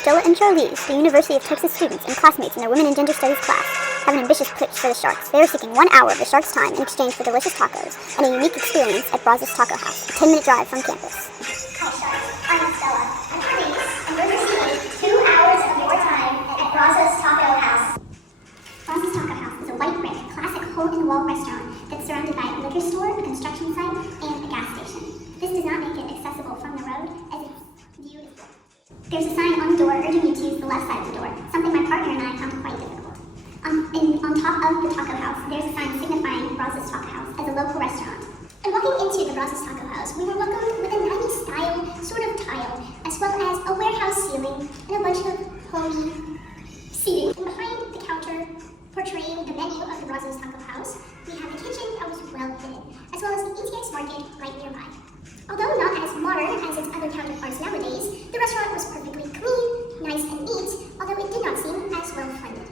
Stola and Charlize, the University of Texas students and classmates in their Women and Gender Studies class, have an ambitious pitch for the Sharks. They are seeking 1 hour of the Sharks' time in exchange for delicious tacos and a unique experience at Brazos Taco House, a 10-minute drive from campus. Hi Sharks, I'm Stella. I'm Charlize, and we're receiving 2 hours of your time at Brazos Taco House. Brazos Taco House is a white brick, classic hole-in-the-wall restaurant that's surrounded by a liquor store, a construction site, and a gas station. This does not make it accessible from the road, as its view is poor. There's a sign on the door urging you to use the left side of the door, something my partner and I found quite difficult. On top of the taco house, there's a sign signifying Brazos Taco House as a local restaurant. And walking into the Brazos Taco House, we were welcomed with a 90s style sort of tile, as well as a warehouse ceiling and a bunch of homey seating. And behind the counter, portraying the menu of the Brazos Taco House, we have a kitchen that was well hidden, as well as the ETX market right nearby. Although not as modern as its other counterparts nowadays, the restaurant was perfectly clean, nice and neat, although it did not seem as well funded.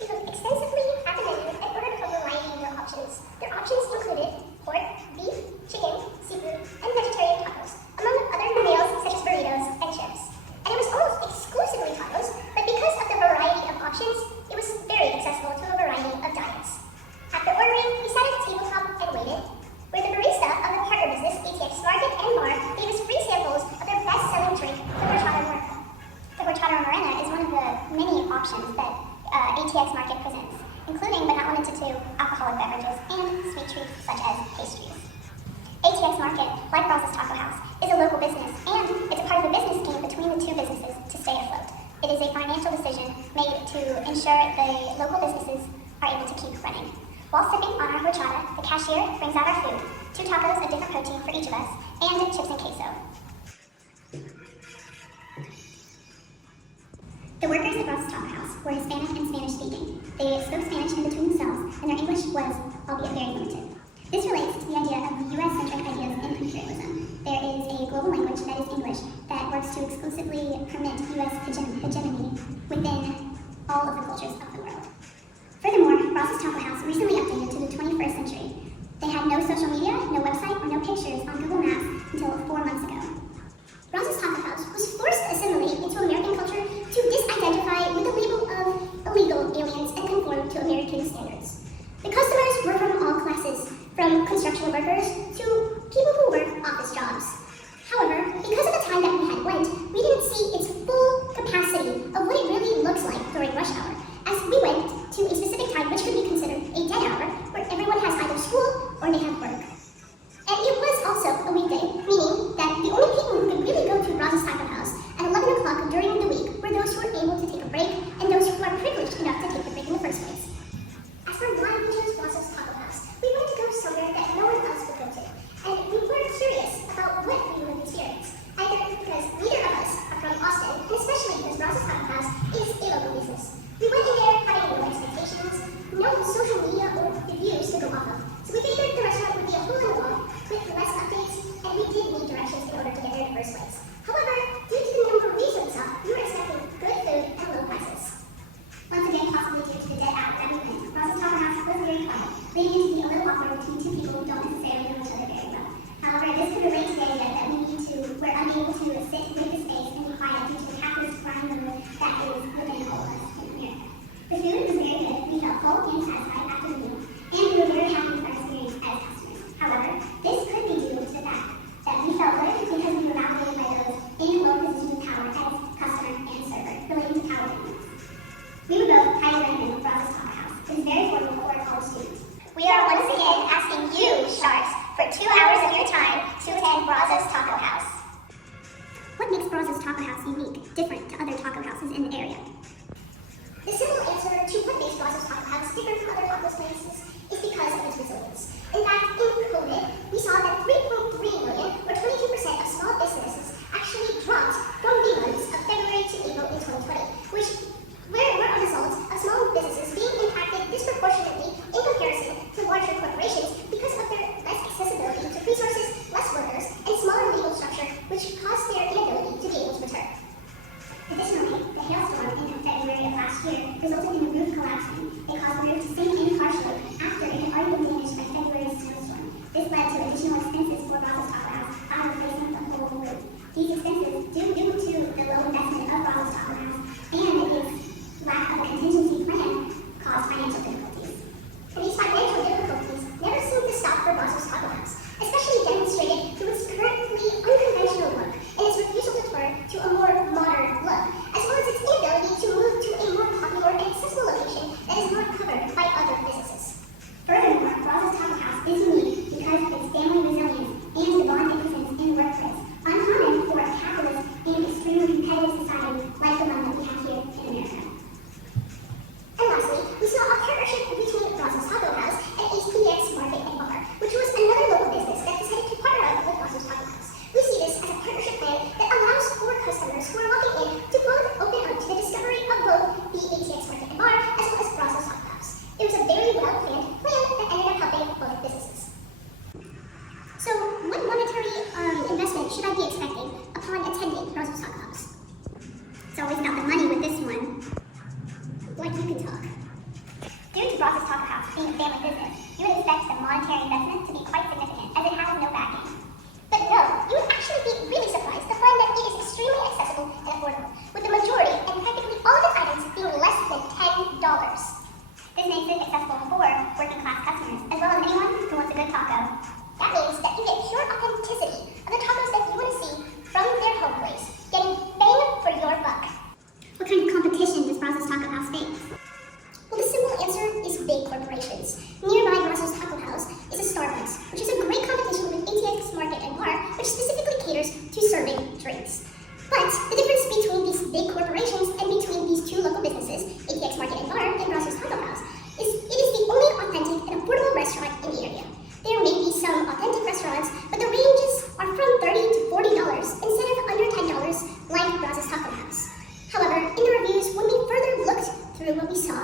We looked extensively at the menu and ordered a variety of their options. Their options included pork, beef, chicken, seafood, and vegetarian tacos, among other meals such as burritos and chips. And it was almost exclusively tacos, but because of the variety of options, it was very accessible to a variety of diets. After ordering, we sat at a tabletop and waited, where the barista of the partner business, ATX Market and Bar, gave us free samples of their best-selling drink, the Horchata Morena. The Horchata Morena is one of the many options that ATX Market presents, including but not limited to alcoholic beverages and sweet treats such as pastries. ATX Market, like Brazos Taco House, is a local business, and it's a part of the business game between the two businesses to stay afloat. It is a financial decision made to ensure the local businesses are able to keep running. While sipping on our horchata, the cashier brings out our food, 2 tacos of different protein for each of us, and chips and queso. The workers at Brazos Taco House were Hispanic and Spanish speaking. They spoke Spanish in between themselves, and their English was, albeit very limited. This relates to the idea of the US-centric ideas in imperialism. There is a global language that is English that works to exclusively permit US hegemony within all of the cultures of the world. Furthermore, Brazos Taco House recently updated to the 21st century. They had no social media, no website, or no pictures on Google Maps until 4 months ago. Brazos Taco House was forced to assimilate into American culture to disidentify with the label of illegal aliens and conform to American standards. The customers were from all classes, from construction workers to people who work office jobs. However, because of the time that we had went, we didn't see its full capacity of what it really looks like during rush hour, as we went to a specific time which could be considered a dead hour, where everyone has either school or they have work. And it was also a weekday, meaning that the only people who could really go to Brazos Taco House at 11 o'clock during the week were those who were able to take a break and those who are privileged enough to take the break in the first place. As for why we chose Brazos Taco House, we wanted to go somewhere that no one else would go to, and we were curious about what we would experience, either because neither of us are from Austin, and especially because Brazos Taco House is a local business. We went in there having no expectations, no social media or reviews to go off of, so we figured the restaurant would be a hole in the wall with less updates, and we did need directions in order to get there in the first place. However, due to the number of reviews we saw, we were expecting good food and low prices. Once again, possibly due to the dead hour that we went, Brazos Taco House was very quiet, leading it to be a little awkward between 2 people who don't necessarily know each other very well. However, this could relate to the idea that we're unable to sit with the space and be quiet due to the cactus flying the room that is within all of us in here. The food was very good, we felt full and satisfied after the meal, and we were very happy with our experience as customers. However, this could be due to the fact that we felt good because we were validated by those to serving drinks. But the difference between these big corporations and between these two local businesses, ATX Market and Bar and Brazos Taco House, is it is the only authentic and affordable restaurant in the area. There may be some authentic restaurants, but the ranges are from $30 to $40 instead of under $10 like Brazos Taco House. However, in the reviews, when we further looked through what we saw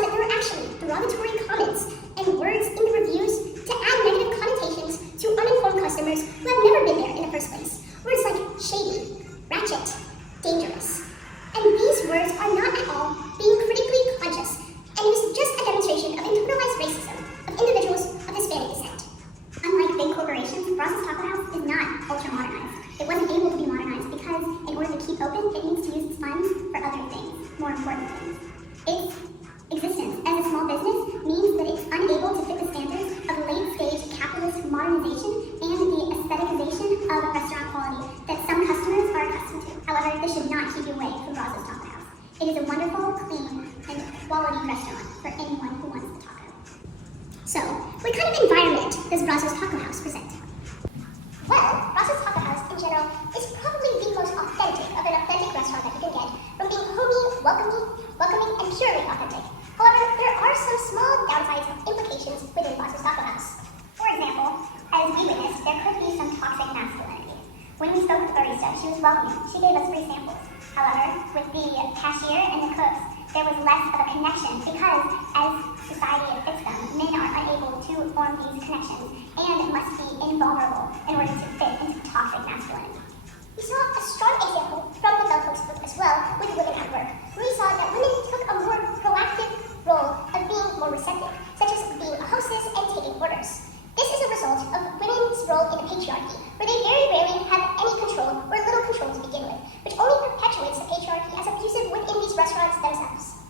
that there were actually derogatory comments and words in the reviews to add negative connotations to uninformed customers who have never been there in the first place. Words like shady, ratchet, dangerous. And these words are not at all being critically conscious, and it was just a demonstration of internalized racism of individuals of Hispanic descent. Unlike big corporations, Brazos Taco House is not ultra-modernized. It wasn't able to be modernized because in order to keep open, it needs to use its funds for other things, more important things. Its existence as a small business means that it's unable to fit the standards of late-stage capitalist modernization and the aestheticization of restaurant quality that some customers are accustomed to. However, this should not keep you away from Brazos Taco House. It is a wonderful, clean, and quality restaurant for anyone who wants the taco. So, what kind of environment does Brazos Taco House present? Well, Brazos Taco House in general is probably the most authentic of an authentic restaurant that you can get, from being homey, welcoming, and purely authentic. However, there are some small downsides and implications within Brazos Taco House. For example, as we witnessed, there could be some toxic masculinity. When we spoke with the barista, she was welcoming. She gave us free samples. However, with the cashier and the cooks, there was less of a connection because, as society fits them, men are unable to form these connections and must be invulnerable in order to fit into toxic masculinity. We saw a strong example from the Bell Hooks book as well with women at work, where we saw that women took a more proactive role of being more receptive, such as being a hostess and taking orders. This is a result of women's role in the patriarchy, where they very rarely have any control or little control to begin with, which only perpetuates the patriarchy as abusive within these restaurants themselves.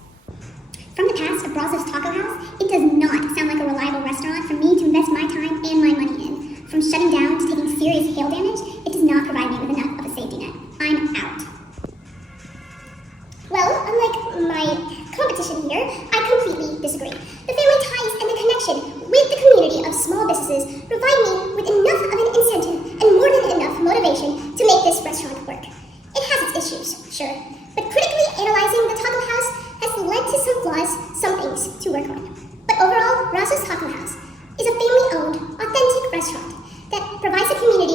From the past of Brazos Taco House, it does not sound like a reliable restaurant for me to invest my time and my money in. From shutting down to taking serious hail damage, it does not provide me with enough of a safety net. I'm out. Well, unlike my competition here, I completely disagree. The family ties and the connection with the community of small businesses provide me with enough of an incentive and more than enough motivation to make this restaurant work. It has its issues, sure, but critically analyzing the Taco House has led to some flaws, some things to work on. But overall, Brazos Taco House is a family-owned, authentic restaurant that provides the community